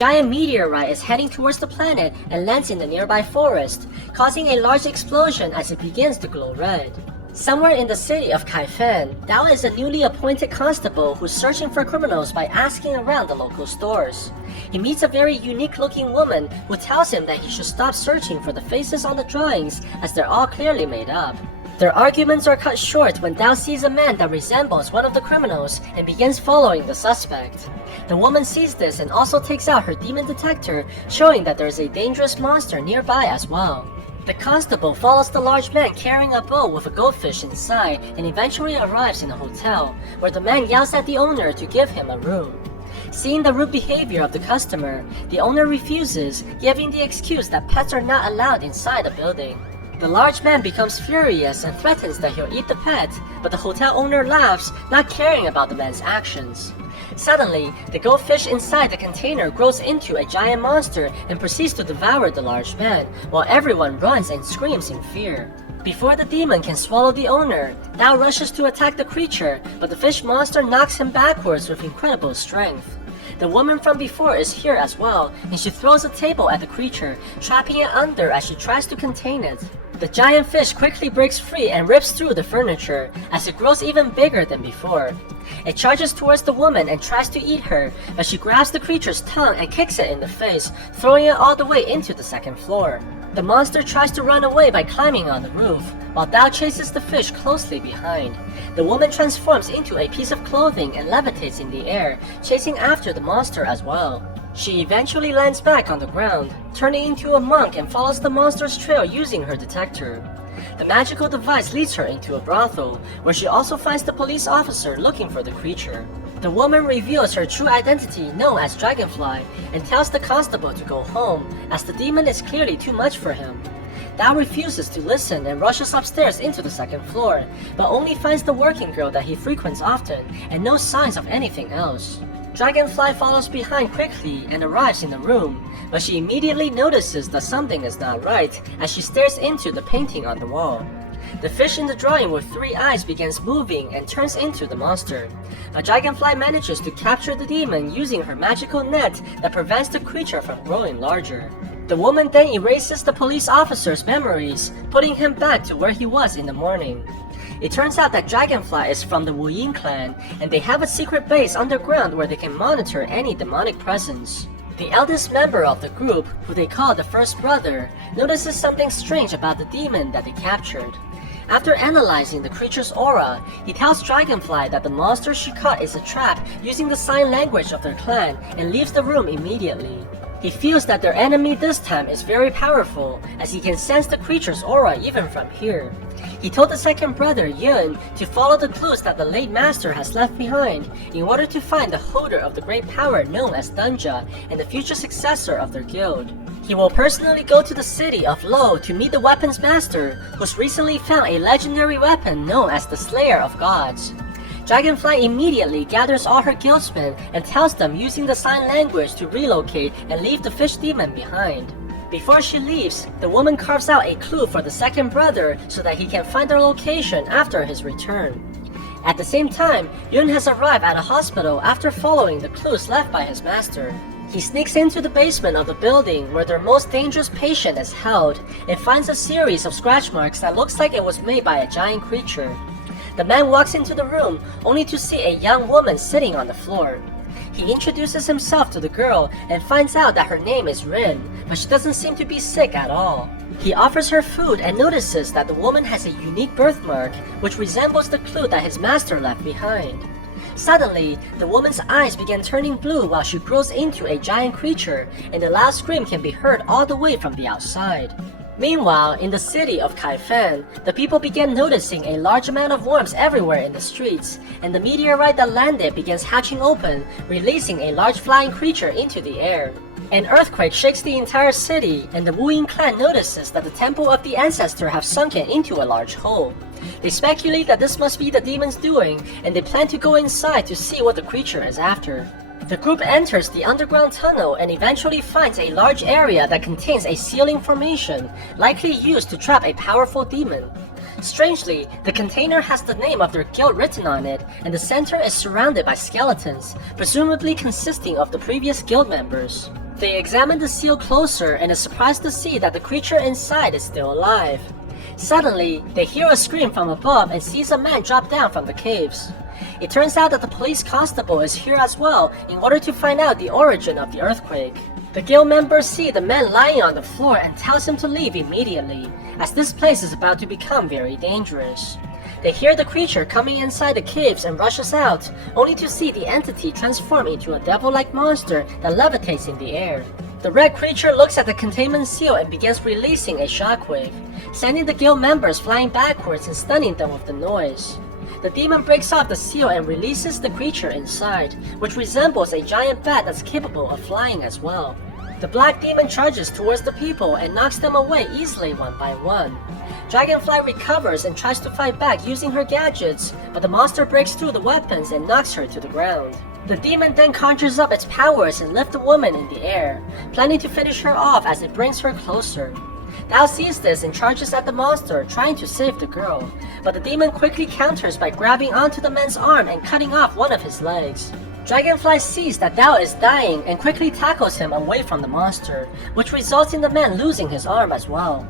Giant meteorite is heading towards the planet and lands in the nearby forest, causing a large explosion as it begins to glow red. Somewhere in the city of Kaifeng, Dao is a newly appointed constable who's searching for criminals by asking around the local stores. He meets a very unique-looking woman who tells him that he should stop searching for the faces on the drawings as they're all clearly made up. Their arguments are cut short when Dao sees a man that resembles one of the criminals and begins following the suspect. The woman sees this and also takes out her demon detector, showing that there is a dangerous monster nearby as well. The constable follows the large man carrying a bowl with a goldfish inside and eventually arrives in a hotel, where the man yells at the owner to give him a room. Seeing the rude behavior of the customer, the owner refuses, giving the excuse that pets are not allowed inside the building. The large man becomes furious and threatens that he'll eat the pet, but the hotel owner laughs, not caring about the man's actions. Suddenly, the goldfish inside the container grows into a giant monster and proceeds to devour the large man, while everyone runs and screams in fear. Before the demon can swallow the owner, Dao rushes to attack the creature, but the fish monster knocks him backwards with incredible strength. The woman from before is here as well, and she throws a table at the creature, trapping it under as she tries to contain it. The giant fish quickly breaks free and rips through the furniture, as it grows even bigger than before. It charges towards the woman and tries to eat her, but she grabs the creature's tongue and kicks it in the face, throwing it all the way into the second floor. The monster tries to run away by climbing on the roof, while Dao chases the fish closely behind. The woman transforms into a piece of clothing and levitates in the air, chasing after the monster as well. She eventually lands back on the ground, turning into a monk and follows the monster's trail using her detector. The magical device leads her into a brothel, where she also finds the police officer looking for the creature. The woman reveals her true identity, known as Dragonfly, and tells the constable to go home, as the demon is clearly too much for him. Dao refuses to listen and rushes upstairs into the second floor, but only finds the working girl that he frequents often, and no signs of anything else. Dragonfly follows behind quickly and arrives in the room, but she immediately notices that something is not right as she stares into the painting on the wall. The fish in the drawing with 3 eyes begins moving and turns into the monster. A dragonfly manages to capture the demon using her magical net that prevents the creature from growing larger. The woman then erases the police officer's memories, putting him back to where he was in the morning. It turns out that Dragonfly is from the Wu Yin clan, and they have a secret base underground where they can monitor any demonic presence. The eldest member of the group, who they call the First Brother, notices something strange about the demon that they captured. After analyzing the creature's aura, he tells Dragonfly that the monster she caught is a trap using the sign language of their clan and leaves the room immediately. He feels that their enemy this time is very powerful, as he can sense the creature's aura even from here. He told the second brother, Yun, to follow the clues that the late master has left behind in order to find the holder of the great power known as Dunjia and the future successor of their guild. He will personally go to the city of Lo to meet the weapons master, who's recently found a legendary weapon known as the Slayer of Gods. Dragonfly immediately gathers all her guildsmen and tells them using the sign language to relocate and leave the fish demon behind. Before she leaves, the woman carves out a clue for the second brother so that he can find their location after his return. At the same time, Yun has arrived at a hospital after following the clues left by his master. He sneaks into the basement of the building where their most dangerous patient is held and finds a series of scratch marks that looks like it was made by a giant creature. The man walks into the room only to see a young woman sitting on the floor. He introduces himself to the girl and finds out that her name is Rin, but she doesn't seem to be sick at all. He offers her food and notices that the woman has a unique birthmark, which resembles the clue that his master left behind. Suddenly, the woman's eyes begin turning blue while she grows into a giant creature, and the loud scream can be heard all the way from the outside. Meanwhile, in the city of Kaifeng, the people began noticing a large amount of worms everywhere in the streets, and the meteorite that landed begins hatching open, releasing a large flying creature into the air. An earthquake shakes the entire city, and the Wu Yin clan notices that the temple of the ancestor have sunken into a large hole. They speculate that this must be the demon's doing, and they plan to go inside to see what the creature is after. The group enters the underground tunnel and eventually finds a large area that contains a ceiling formation, likely used to trap a powerful demon. Strangely, the container has the name of their guild written on it, and the center is surrounded by skeletons, presumably consisting of the previous guild members. They examine the seal closer and is surprised to see that the creature inside is still alive. Suddenly, they hear a scream from above and sees a man drop down from the caves. It turns out that the police constable is here as well in order to find out the origin of the earthquake. The guild members see the man lying on the floor and tells him to leave immediately, as this place is about to become very dangerous. They hear the creature coming inside the caves and rushes out, only to see the entity transform into a devil-like monster that levitates in the air. The red creature looks at the containment seal and begins releasing a shockwave, sending the guild members flying backwards and stunning them with the noise. The demon breaks off the seal and releases the creature inside, which resembles a giant bat that's capable of flying as well. The black demon charges towards the people and knocks them away easily one by one. Dragonfly recovers and tries to fight back using her gadgets, but the monster breaks through the weapons and knocks her to the ground. The demon then conjures up its powers and lifts the woman in the air, planning to finish her off as it brings her closer. Dao sees this and charges at the monster, trying to save the girl, but the demon quickly counters by grabbing onto the man's arm and cutting off one of his legs. Dragonfly sees that Dao is dying and quickly tackles him away from the monster, which results in the man losing his arm as well.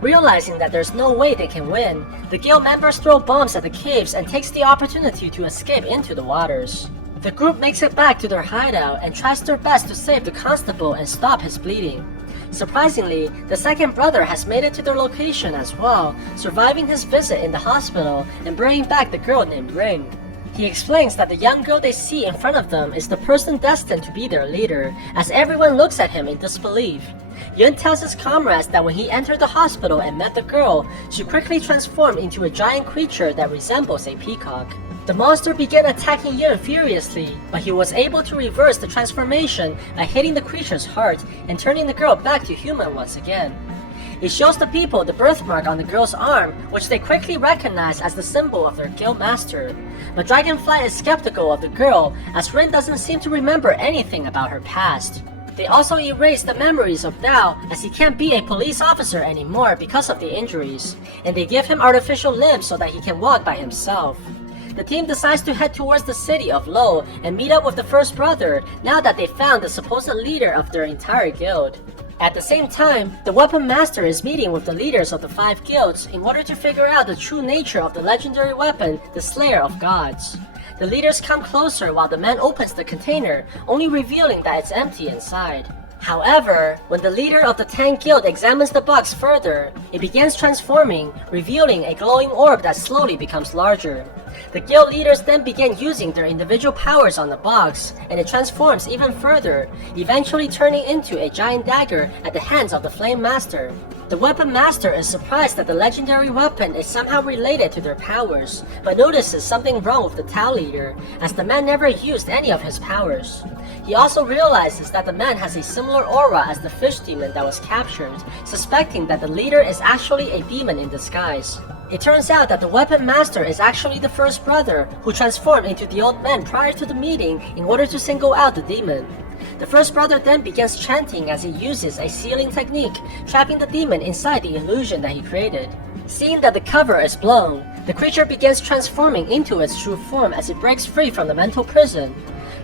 Realizing that there's no way they can win, the guild members throw bombs at the caves and takes the opportunity to escape into the waters. The group makes it back to their hideout and tries their best to save the constable and stop his bleeding. Surprisingly, the second brother has made it to their location as well, surviving his visit in the hospital and bringing back the girl named Ring. He explains that the young girl they see in front of them is the person destined to be their leader, as everyone looks at him in disbelief. Yun tells his comrades that when he entered the hospital and met the girl, she quickly transformed into a giant creature that resembles a peacock. The monster began attacking Yun furiously, but he was able to reverse the transformation by hitting the creature's heart and turning the girl back to human once again. It shows the people the birthmark on the girl's arm, which they quickly recognize as the symbol of their guild master. But Dragonfly is skeptical of the girl, as Rin doesn't seem to remember anything about her past. They also erase the memories of Dao, as he can't be a police officer anymore because of the injuries, and they give him artificial limbs so that he can walk by himself. The team decides to head towards the city of Lo and meet up with the first brother now that they found the supposed leader of their entire guild. At the same time, the weapon master is meeting with the leaders of the 5 guilds in order to figure out the true nature of the legendary weapon, the Slayer of Gods. The leaders come closer while the man opens the container, only revealing that it's empty inside. However, when the leader of the Tang Guild examines the box further, it begins transforming, revealing a glowing orb that slowly becomes larger. The guild leaders then begin using their individual powers on the box, and it transforms even further, eventually turning into a giant dagger at the hands of the Flame Master. The Weapon Master is surprised that the legendary weapon is somehow related to their powers, but notices something wrong with the Tao leader, as the man never used any of his powers. He also realizes that the man has a similar aura as the fish demon that was captured, suspecting that the leader is actually a demon in disguise. It turns out that the Weapon Master is actually the first brother, who transformed into the old man prior to the meeting in order to single out the demon. The first brother then begins chanting as he uses a sealing technique, trapping the demon inside the illusion that he created. Seeing that the cover is blown, the creature begins transforming into its true form as it breaks free from the mental prison.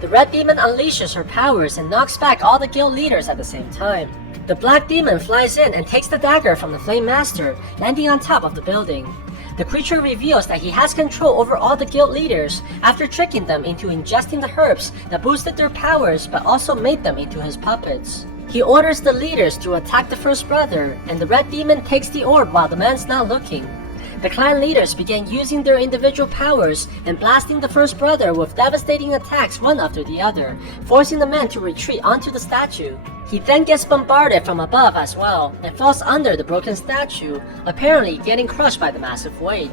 The red demon unleashes her powers and knocks back all the guild leaders at the same time. The black demon flies in and takes the dagger from the Flame Master, landing on top of the building. The creature reveals that he has control over all the guild leaders after tricking them into ingesting the herbs that boosted their powers but also made them into his puppets. He orders the leaders to attack the first brother, and the red demon takes the orb while the man's not looking. The clan leaders began using their individual powers and blasting the first brother with devastating attacks one after the other, forcing the man to retreat onto the statue. He then gets bombarded from above as well, and falls under the broken statue, apparently getting crushed by the massive weight.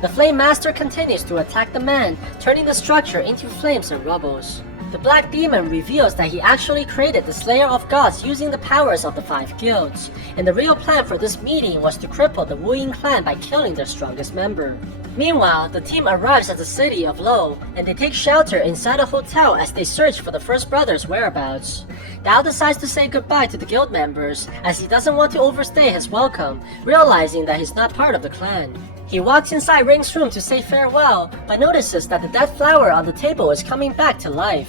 The Flame Master continues to attack the man, turning the structure into flames and rubbles. The Black Demon reveals that he actually created the Slayer of Gods using the powers of the 5 guilds, and the real plan for this meeting was to cripple the Wu Ying clan by killing their strongest member. Meanwhile, the team arrives at the city of Lo, and they take shelter inside a hotel as they search for the first brother's whereabouts. Dao decides to say goodbye to the guild members, as he doesn't want to overstay his welcome, realizing that he's not part of the clan. He walks inside Ring's room to say farewell, but notices that the dead flower on the table is coming back to life.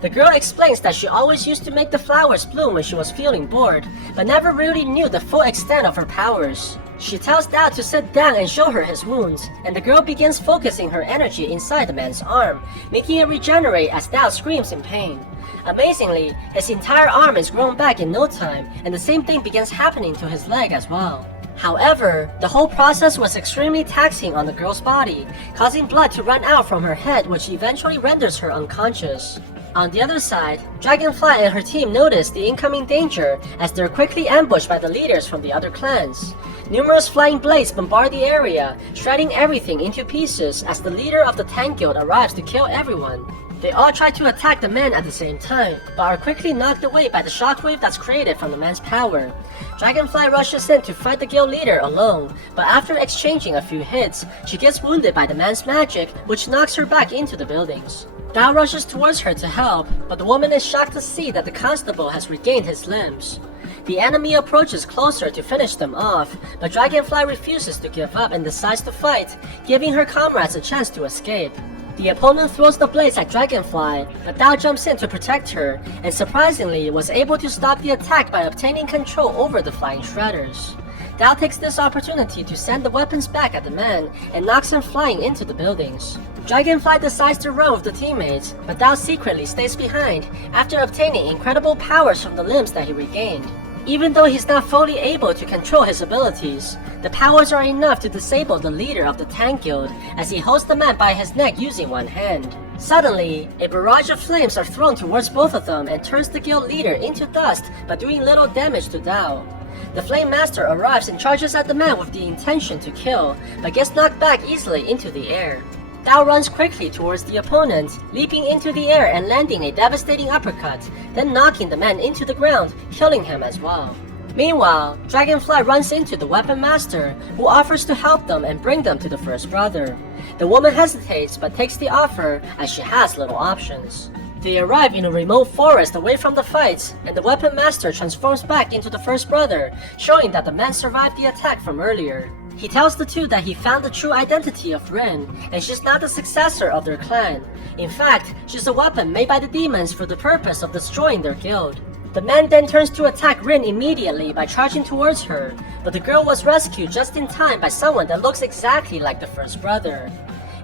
The girl explains that she always used to make the flowers bloom when she was feeling bored, but never really knew the full extent of her powers. She tells Dao to sit down and show her his wounds, and the girl begins focusing her energy inside the man's arm, making it regenerate as Dao screams in pain. Amazingly, his entire arm is grown back in no time, and the same thing begins happening to his leg as well. However, the whole process was extremely taxing on the girl's body, causing blood to run out from her head, which eventually renders her unconscious. On the other side, Dragonfly and her team notice the incoming danger as they're quickly ambushed by the leaders from the other clans. Numerous flying blades bombard the area, shredding everything into pieces as the leader of the Tank Guild arrives to kill everyone. They all try to attack the man at the same time, but are quickly knocked away by the shockwave that's created from the man's power. Dragonfly rushes in to fight the guild leader alone, but after exchanging a few hits, she gets wounded by the man's magic, which knocks her back into the buildings. Dao rushes towards her to help, but the woman is shocked to see that the constable has regained his limbs. The enemy approaches closer to finish them off, but Dragonfly refuses to give up and decides to fight, giving her comrades a chance to escape. The opponent throws the blades at Dragonfly, but Dao jumps in to protect her, and surprisingly was able to stop the attack by obtaining control over the flying shredders. Dao takes this opportunity to send the weapons back at the man and knocks him flying into the buildings. Dragonfly decides to run with the teammates, but Dao secretly stays behind after obtaining incredible powers from the limbs that he regained. Even though he's not fully able to control his abilities, the powers are enough to disable the leader of the Tank Guild as he holds the man by his neck using one hand. Suddenly, a barrage of flames are thrown towards both of them and turns the guild leader into dust but doing little damage to Dao. The Flame Master arrives and charges at the man with the intention to kill, but gets knocked back easily into the air. Dao runs quickly towards the opponent, leaping into the air and landing a devastating uppercut, then knocking the man into the ground, killing him as well. Meanwhile, Dragonfly runs into the Weapon Master, who offers to help them and bring them to the First Brother. The woman hesitates but takes the offer as she has little options. They arrive in a remote forest away from the fights, and the Weapon Master transforms back into the First Brother, showing that the man survived the attack from earlier. He tells the two that he found the true identity of Rin, and she's not the successor of their clan. In fact, she's a weapon made by the demons for the purpose of destroying their guild. The man then turns to attack Rin immediately by charging towards her, but the girl was rescued just in time by someone that looks exactly like the First Brother.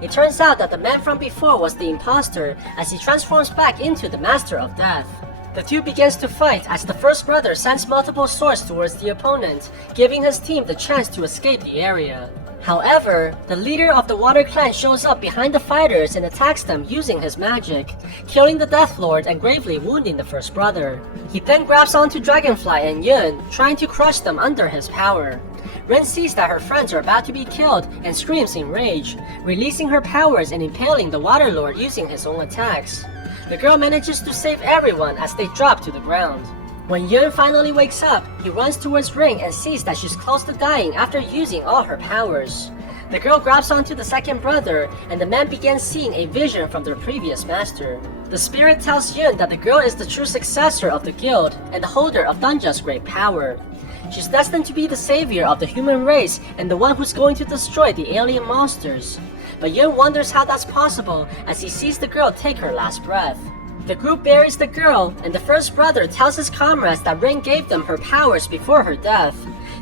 It turns out that the man from before was the imposter as he transforms back into the Master of Death. The two begins to fight as the First Brother sends multiple swords towards the opponent, giving his team the chance to escape the area. However, the leader of the Water Clan shows up behind the fighters and attacks them using his magic, killing the Death Lord and gravely wounding the First Brother. He then grabs onto Dragonfly and Yun, trying to crush them under his power. Rin sees that her friends are about to be killed and screams in rage, releasing her powers and impaling the Water Lord using his own attacks. The girl manages to save everyone as they drop to the ground. When Yun finally wakes up, he runs towards Ring and sees that she's close to dying after using all her powers. The girl grabs onto the second brother, and the man begins seeing a vision from their previous master. The spirit tells Yun that the girl is the true successor of the guild and the holder of Dunjia's great power. She's destined to be the savior of the human race and the one who's going to destroy the alien monsters. But Yun wonders how that's possible as he sees the girl take her last breath. The group buries the girl, and the First Brother tells his comrades that Rin gave them her powers before her death.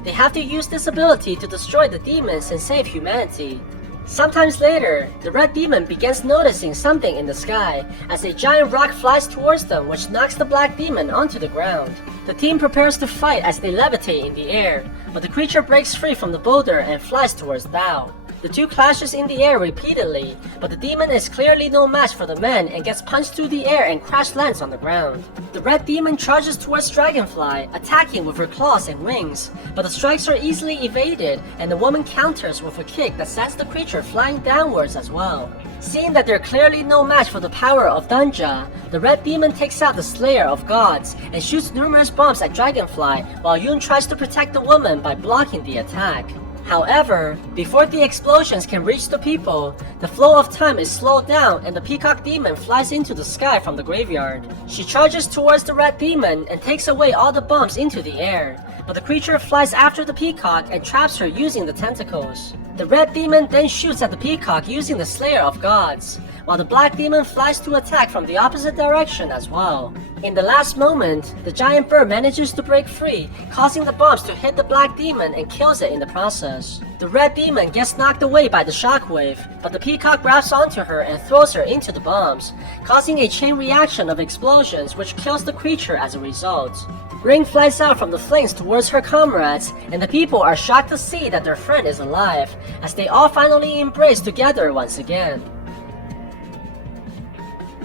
They have to use this ability to destroy the demons and save humanity. Sometimes later, the Red Demon begins noticing something in the sky as a giant rock flies towards them, which knocks the Black Demon onto the ground. The team prepares to fight as they levitate in the air, but the creature breaks free from the boulder and flies towards Dao. The two clashes in the air repeatedly, but the demon is clearly no match for the man and gets punched through the air and crash lands on the ground. The red demon charges towards Dragonfly, attacking with her claws and wings, but the strikes are easily evaded and the woman counters with a kick that sends the creature flying downwards as well. Seeing that they're clearly no match for the power of Dunjia, the red demon takes out the Slayer of Gods and shoots numerous bombs at Dragonfly while Yun tries to protect the woman by blocking the attack. However, before the explosions can reach the people, the flow of time is slowed down and the Peacock Demon flies into the sky from the graveyard. She charges towards the Red Demon and takes away all the bombs into the air, but the creature flies after the Peacock and traps her using the tentacles. The Red Demon then shoots at the Peacock using the Slayer of Gods. while the black demon flies to attack from the opposite direction as well. In the last moment, the giant bird manages to break free, causing the bombs to hit the black demon and kills it in the process. The red demon gets knocked away by the shockwave, but the peacock grabs onto her and throws her into the bombs, causing a chain reaction of explosions which kills the creature as a result. Ring flies out from the flames towards her comrades, and the people are shocked to see that their friend is alive, as they all finally embrace together once again.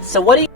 So what do you